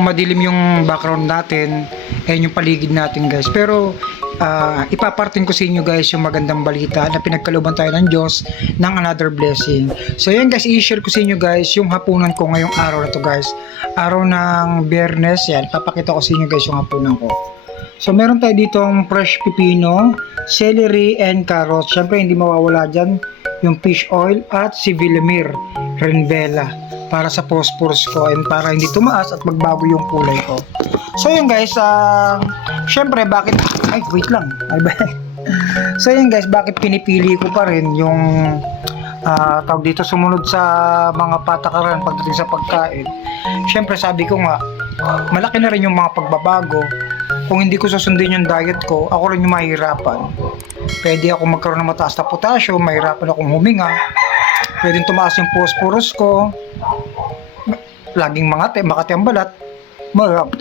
Madilim yung background natin, ayun yung paligid natin guys. Pero ipapartin ko sa inyo guys yung magandang balita na pinagkalooban tayo ng Diyos ng another blessing. So yan guys, i-share ko sa inyo guys yung hapunan ko ngayong araw na to guys. Araw ng Biyernes, yan, papakita ko sa inyo guys yung hapunan ko. So meron tayo ditong fresh pipino, celery and carrots. Syempre hindi mawawala dyan yung fish oil at si Villamir Renvela para sa phosphorus ko and para hindi tumaas at magbago yung kulay ko. So yun guys, syempre bakit, ay wait lang, so yun guys, bakit pinipili ko pa rin yung tawag dito, sumunod sa mga patakaran pagdating sa pagkain. Syempre sabi ko nga, malaki na rin yung mga pagbabago. Kung hindi ko susundin yung diet ko, ako rin yung mahihirapan. Pwede ako magkaroon ng mataas na potassium, mahirapan akong huminga, pwedeng tumaas yung phosphorus ko, laging makati ang balat, mahirap.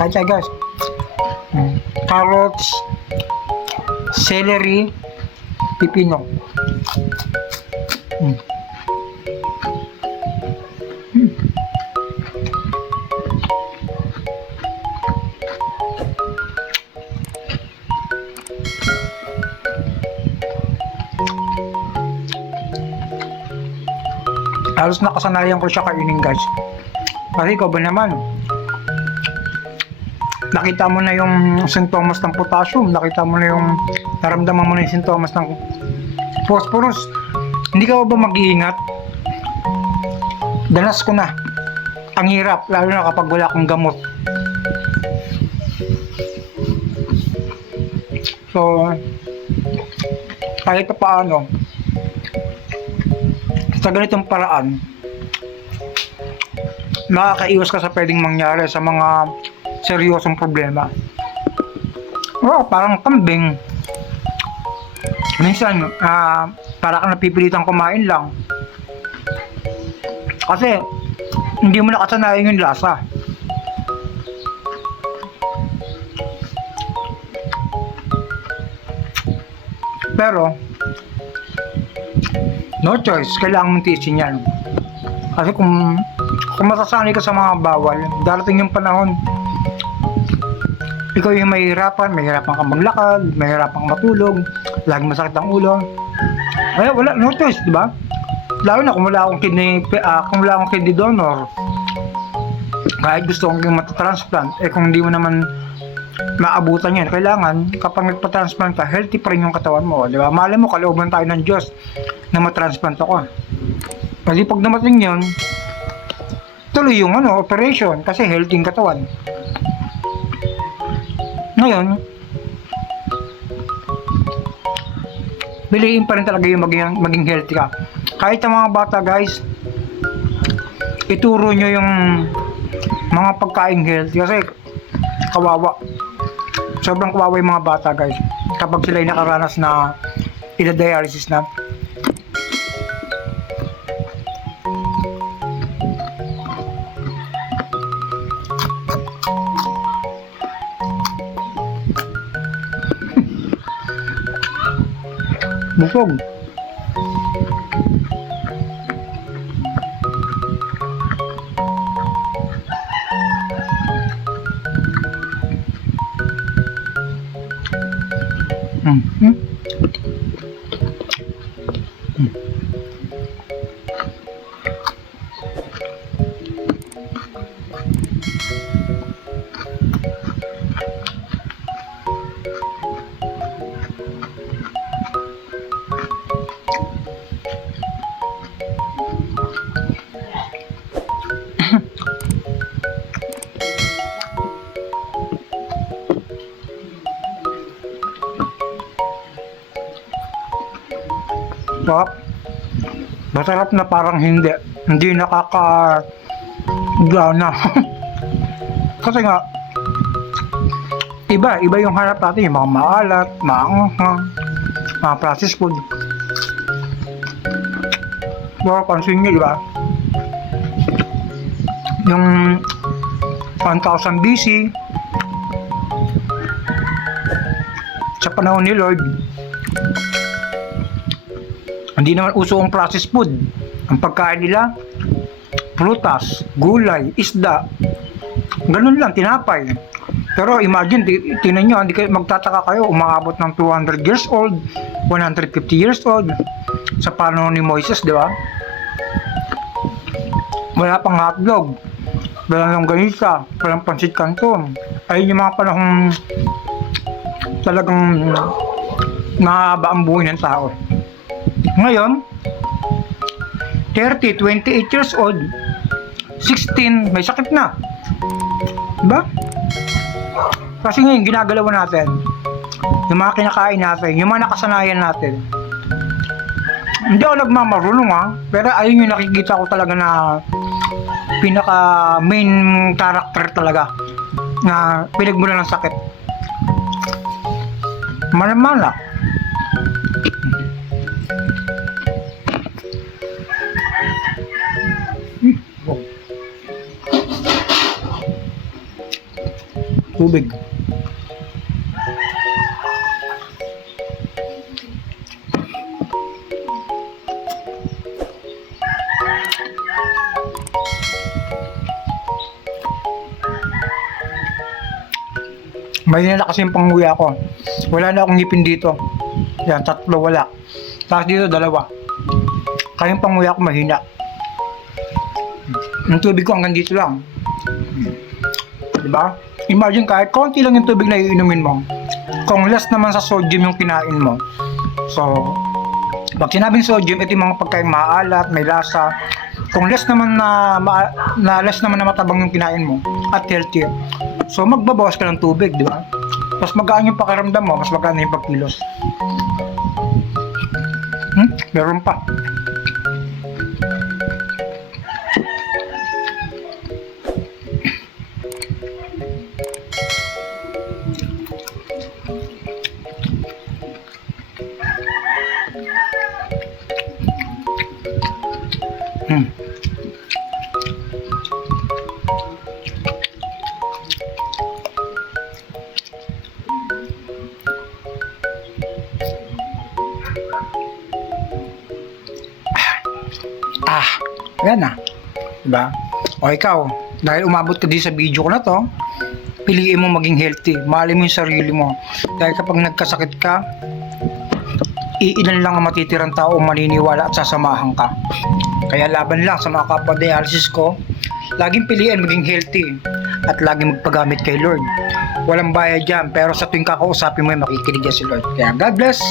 Kaya guys, carrots, celery, pipino. Halos nakasanayan ko siya kainin guys. Kasi ikaw ba naman, nakita mo na yung sintomas ng potassium, nakita mo na yung, naramdaman mo na yung sintomas ng phosphorus, hindi ka ba mag-iingat? Danas ko na, ang hirap, lalo na kapag wala kang gamot. So kahit pa paano, sa ganitong paraan, makakaiwas ka sa pwedeng mangyari sa mga seryosong problema. Parang kambing, minsan para kang napipilitang kumain lang kasi hindi mo nakasanayan yung lasa. Pero no choice, kailangan mong tiisin yan. Kasi kung masasanay ka sa mga bawal, darating yung panahon, ikaw yung mahirapan kang maglakad, mahirapan kang matulog, laging masakit ang ulo. Ay, wala, no choice, di ba? Lalo na kung wala akong kidney donor. Kahit gusto kong matatransplant, kung hindi mo naman maabutan yan, kailangan kapag nagpa-transplant ka, healthy pa rin yung katawan mo, di ba? Malay mo, kalooban tayo ng Diyos na matransplant ako. Kasi pag namating yun, tuloy yung operation kasi healthy yung katawan. Ngayon, piliin pa rin talaga yung maging healthy ka. Kahit ang mga bata guys, ituro nyo yung mga pagkain healthy kasi kawawa. Sobrang kawawa yung mga bata guys kapag sila ay nakaranas na ida-dialysis na. Busog. Masarap na parang hindi nakaka-gana. Kasi nga iba yung hanap natin, yung mga maalat, mga processed food. Pansin nyo, diba? Yung 1000 BC sa panahon ni Lord, hindi naman uso ang processed food. Ang pagkain nila, prutas, gulay, isda, ganun lang, tinapay. Pero imagine, tingnan nyo, hindi kayo, magtataka kayo, umaabot ng 200 years old, 150 years old, sa panahon ni Moises, di ba? Wala pang hotdog, walang longganisa, walang pansit canton. Ayun yung mga panahong talagang mahaba ang buhay ng tao. Ngayon, 30, 28 years old, 16, may sakit na. Diba? Kasi ngayon, ginagalaw natin. Yung mga kinakain natin, yung mga nakasanayan natin. Hindi ako nagmamarunong pero ayun yung nakikita ko talaga na pinaka main character talaga na pinagmula ng sakit. Manamala. Tubig. May na kasi yung panguya ko. Wala na akong ngipin dito. Yan, 3 wala. Tapos dito 2. Kaya yung panguya ko mahina. Yung tubig ko hanggang dito lang. Diba? Imagine kahit konti lang yung tubig na iinumin mo. Kung less naman sa sodium yung kinain mo. So, pag sinabing sodium, ito yung mga pagkain maalat, may lasa. Kung less naman less naman na matabang yung kinain mo at healthy. So, magbabawas ka ng tubig, di ba? Mas magaan yung pakiramdam mo, mas magaan yung pagkilos. Meron pa. Ayan na. Diba? O ikaw, dahil umabot ka din sa video ko na to, piliin mo maging healthy. Mahalin mo yung sarili mo. Dahil kapag nagkasakit ka, iilan lang ang matitirang tao maniniwala at sasamahan ka. Kaya laban lang sa mga kapwa-dialysis ko, laging piliin maging healthy at laging magpagamit kay Lord. Walang bayad dyan, pero sa tuwing kakausapin mo, makikinig yan si Lord. Kaya God bless!